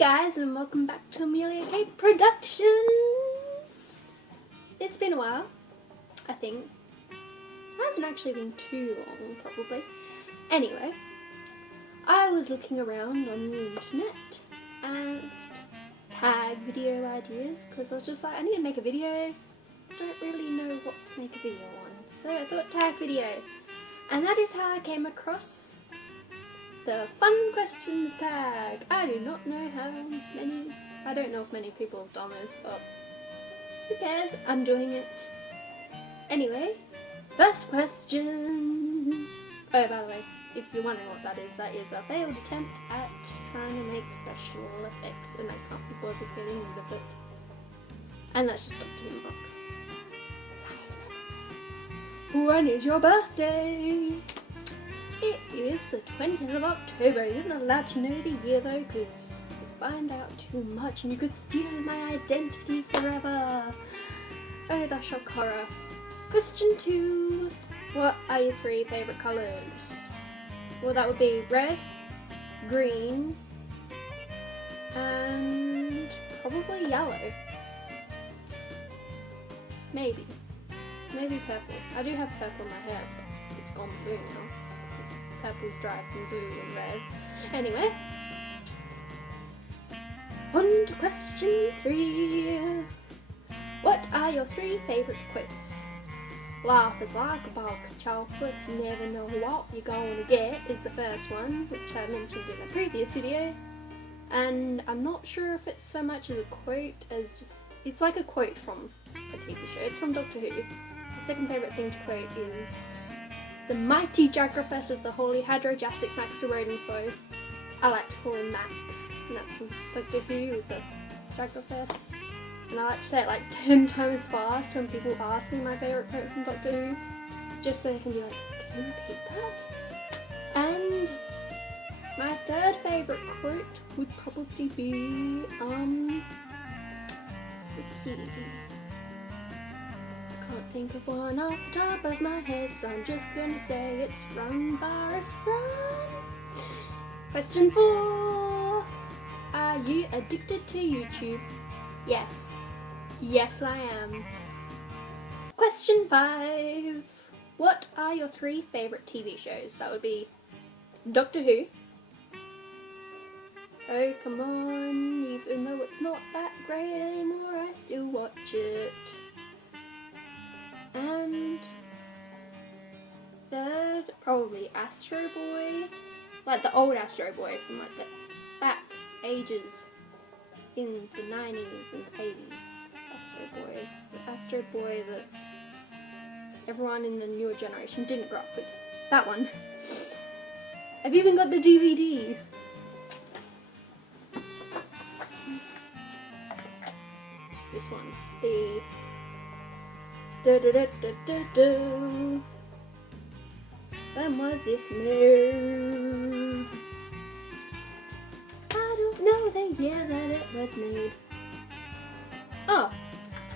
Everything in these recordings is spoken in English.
guys, and welcome back to Amelia Kate Productions. It's been a while, I think. It hasn't actually been too long, probably. Anyway, I was looking around on the internet and tag video ideas because I was just like, I need to make a video. Don't really know what to make a video on, so I thought tag video, and that is how I came across the fun questions tag. I do not know how many, I don't know if many people have done this, but who cares, I'm doing it. Anyway, first question. Oh, by the way, if you're wondering what that is a failed attempt at trying to make special effects, and I can't be bothered getting rid of it. And that's just Dr. Who box. When is your birthday? It is the 20th of October. You're not allowed to know the year though, because you'll find out too much and you could steal my identity forever. Oh, the shock horror. Question 2. What are your 3 favourite colours? Well, that would be red, green, and probably yellow. Maybe purple. I do have purple in my hair, but it's gone blue now. Purple's dried from blue and red. Anyway, on to question 3. What are your 3 favourite quotes? Life is like a box of chocolates, you never know what you're going to get is the first one, which I mentioned in a previous video. And I'm not sure if it's so much as a quote as just, it's like a quote from a TV show. It's from Doctor Who. The second favourite thing to quote is the mighty Jagrafess of the Holy Hadrojassic Maxarodonfoe. I like to call him Max, and that's from Doctor Who with the Jagrafess. And I like to say it like 10 times fast when people ask me my favourite quote from Doctor Who, just so they can be like, can you repeat that? And my 3rd favourite quote would probably be, let's see. Can't think of one off the top of my head, so I'm just gonna say it's Run, Virus, Run. Question 4. Are you addicted to YouTube? Yes. Yes, I am. Question 5. What are your 3 favourite TV shows? That would be Doctor Who. Oh, come on. Even though it's not that great anymore, I still watch it. And 3rd, probably Astro Boy. Like the old Astro Boy from like the back ages in the 90s and 80s. Astro Boy. The Astro Boy that everyone in the newer generation didn't grow up with. That one. I've even got the DVD. This one. The when was this made? I don't know the year that it was made. Oh,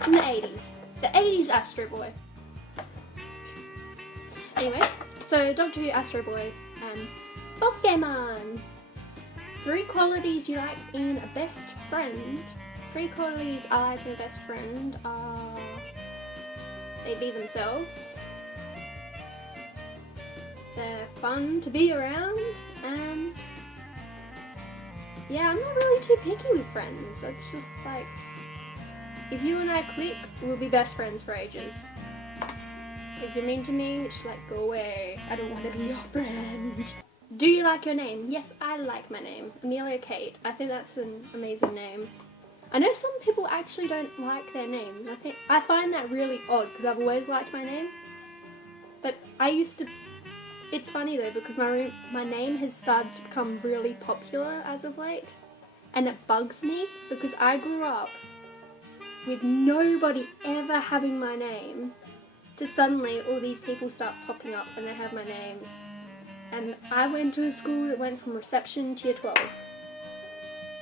in the 80s. The 80s Astro Boy. Anyway, so Doctor Who, Astro Boy, and Pokemon. 3 qualities you like in a best friend. 3 qualities I like in a best friend are they be themselves, they're fun to be around, and yeah, I'm not really too picky with friends. It's just like, if you and I click, we'll be best friends for ages. If you're mean to me, it's just like, go away, I don't want to be your friend. Do you like your name? Yes, I like my name, Amelia Kate. I think that's an amazing name. I know some people actually don't like their names. I find that really odd because I've always liked my name. But I used to. It's funny though because my name has started to become really popular as of late, and it bugs me because I grew up with nobody ever having my name, to suddenly all these people start popping up and they have my name. And I went to a school that went from reception to year 12.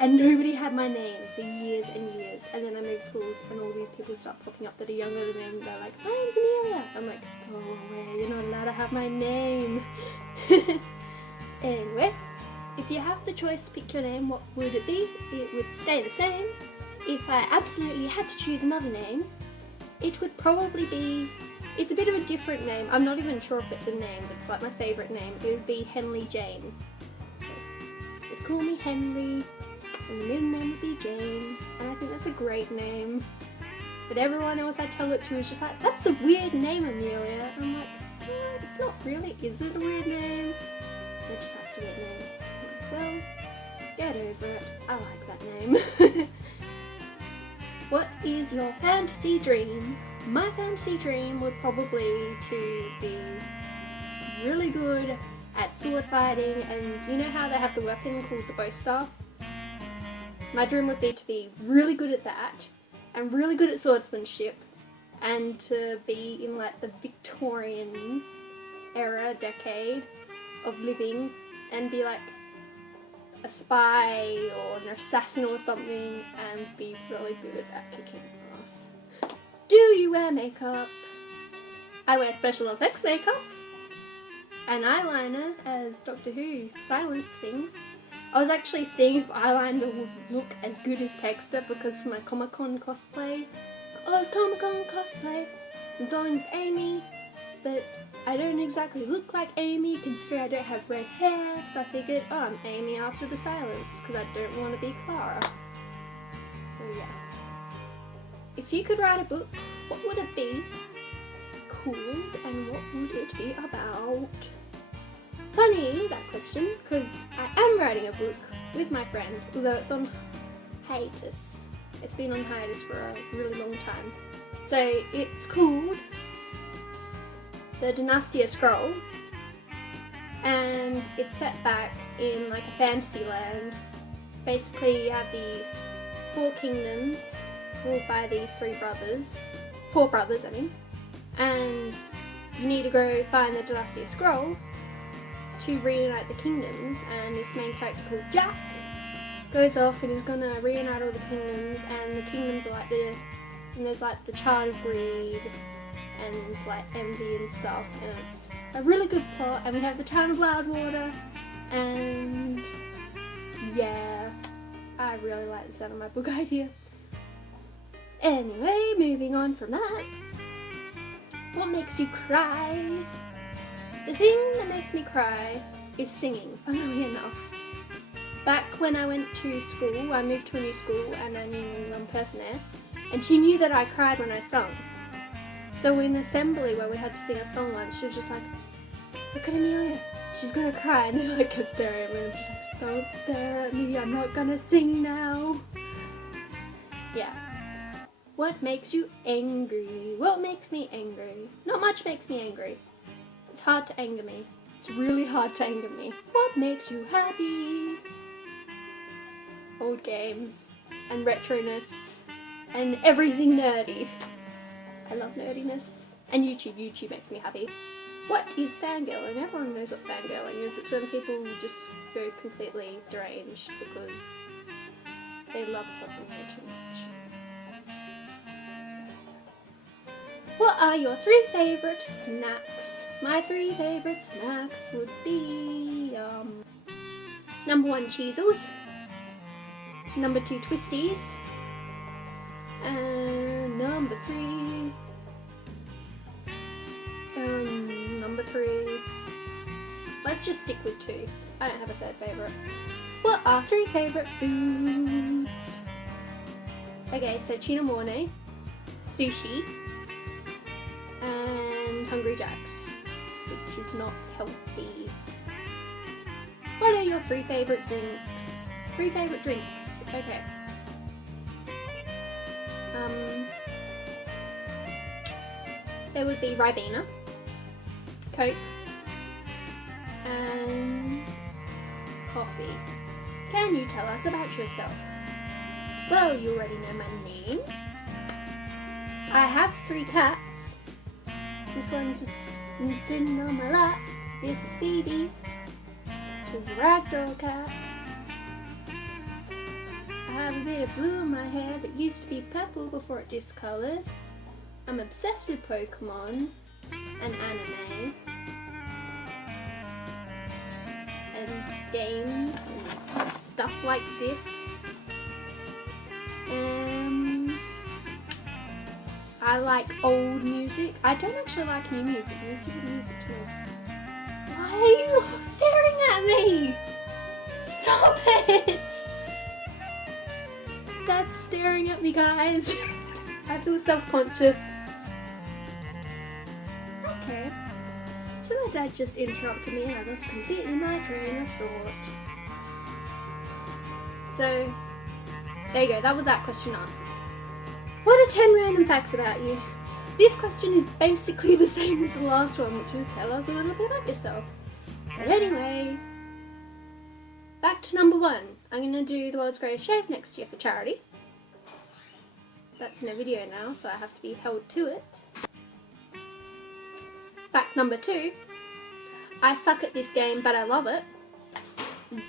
And nobody had my name for years and years. And then I moved schools and all these people start popping up that are younger than me and they're like, my name's Amelia. I'm like, go away, you're not allowed to have my name. Anyway, if you have to the choice to pick your name, what would it be? It would stay the same. If I absolutely had to choose another name, it would probably be, it's a bit of a different name. I'm not even sure if it's a name, but it's like my favourite name. It would be Henley Jane. They'd call me Henley, and the middle name would be Jane, and I think that's a great name. But everyone else I tell it to is just like, that's a weird name, Amelia. And I'm like, yeah, it's not really. Is it a weird name? They're just like, it's a weird name. I'm like, well, get over it. I like that name. What is your fantasy dream? My fantasy dream would probably to be really good at sword fighting, and you know how they have the weapon called the bowstaff? My dream would be to be really good at that, and really good at swordsmanship, and to be in like the Victorian era decade of living, and be like a spy or an assassin or something, and be really good at kicking ass. Do you wear makeup? I wear special effects makeup and eyeliner as Doctor Who silence things. I was actually seeing if eyeliner would look as good as texture, because for my Comic-Con cosplay, it's Comic-Con cosplay, I'm going as Amy, but I don't exactly look like Amy considering I don't have red hair, so I figured, oh, I'm Amy after the silence, because I don't want to be Clara. So yeah. If you could write a book, what would it be called, and what would it be about? Funny, that question, because I am writing a book with my friend, although it's on hiatus. It's been on hiatus for a really long time. So it's called The Dynastia Scroll, and it's set back in like a fantasy land. Basically you have these 4 kingdoms ruled by these 4 brothers I mean, and you need to go find the Dynastia Scroll to reunite the kingdoms, and this main character called Jack goes off and is gonna reunite all the kingdoms, and the kingdoms are like and there's like the Child of Greed and like envy and stuff, and it's a really good plot, and we have the town of Loudwater, and yeah, I really like the sound of my book idea. Anyway, moving on from that, what makes you cry? The thing that makes me cry is singing, funnily enough. Back when I went to school, I moved to a new school and I knew one person there, and she knew that I cried when I sung. So in assembly where we had to sing a song once, she was just like, look at Amelia, she's gonna cry, and then like kept staring at me, and I'm just like, don't stare at me, I'm not gonna sing now. Yeah. What makes you angry? What makes me angry? Not much makes me angry. It's hard to anger me. It's really hard to anger me. What makes you happy? Old games and retroness and everything nerdy. I love nerdiness. And YouTube. YouTube makes me happy. What is fangirling? Everyone knows what fangirling is. It's when people just go completely deranged because they love something way too much. What are your 3 favourite snacks? My 3 favourite snacks would be number 1, Cheezels, number 2, Twisties, and number 3, let's just stick with 2. I don't have a 3rd favourite. What are 3 favourite foods? Okay, so Tuna Mornay, sushi, and Hungry Jacks, which is not healthy. What are your 3 favourite drinks? 3 favourite drinks, okay. There would be Ribena, Coke, and coffee. Can you tell us about yourself? Well, you already know my name. I have 3 cats. This one's just sitting on my lap. This is Phoebe. She's a ragdoll cat. I have a bit of blue in my hair that used to be purple before it discoloured. I'm obsessed with Pokemon and anime and games and stuff like this. I like old music. I don't actually like new music. Music to me. Why are you staring at me? Stop it! Dad's staring at me, guys. I feel self-conscious. Okay. So my dad just interrupted me and I lost completely my train of thought. So, there you go. That was that question answered. What are 10 random facts about you? This question is basically the same as the last one, which was tell us a little bit about yourself. But anyway, back to number 1. I'm going to do the world's greatest shave next year for charity. That's in a video now, so I have to be held to it. Fact number 2. I suck at this game, but I love it.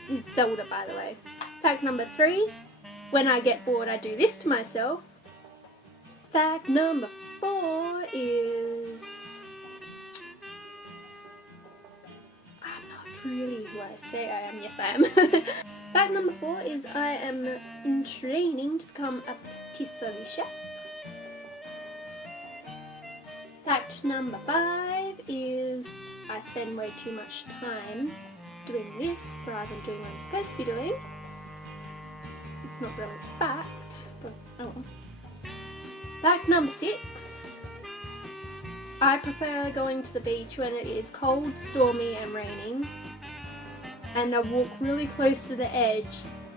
It's Zelda, by the way. Fact number 3. When I get bored, I do this to myself. Fact number 4 is... I'm not really who I say I am. Yes, I am. Fact number 4 is I am in training to become a patisserie chef. Fact number 5 is I spend way too much time doing this rather than doing what I'm supposed to be doing. It's not really a fact, but oh well. Fact number 6. I prefer going to the beach when it is cold, stormy and raining. And I walk really close to the edge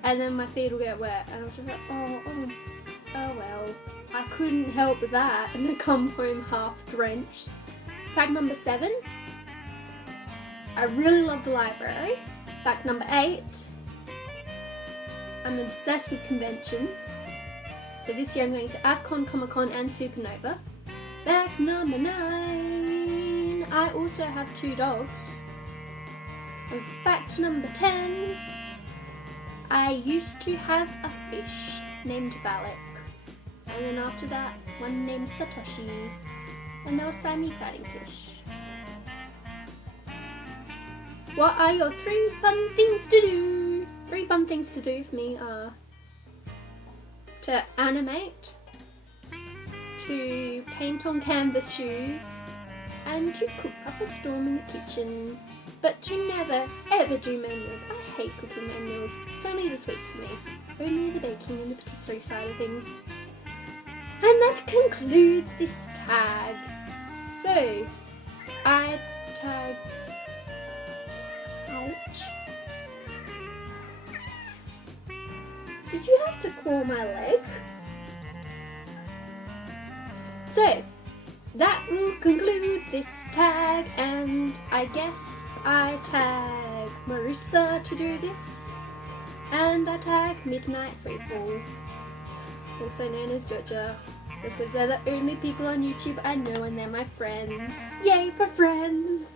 and then my feet will get wet. And I'm just like, oh well. I couldn't help that and I come home half drenched. Fact number 7. I really love the library. Fact number 8. I'm obsessed with conventions. So this year I'm going to AFCON, Comic Con and Supernova. Fact number 9. I also have 2 dogs. And fact number 10. I used to have a fish named Valak. And then after that, one named Satoshi. And they were Siamese fighting fish. What are your 3 fun things to do? 3 fun things to do for me are to animate, to paint on canvas shoes, and to cook up a storm in the kitchen. But to never ever do main meals. I hate cooking main meals. It's only the sweets for me. Only the baking and the patisserie side of things. And that concludes this tag. So, I tag... Ouch. Did you have to claw my leg? So, that will conclude this tag, and I guess I tag Marissa to do this, and I tag Midnight Freefall, also known as Georgia, because they're the only people on YouTube I know and they're my friends. Yay for friends!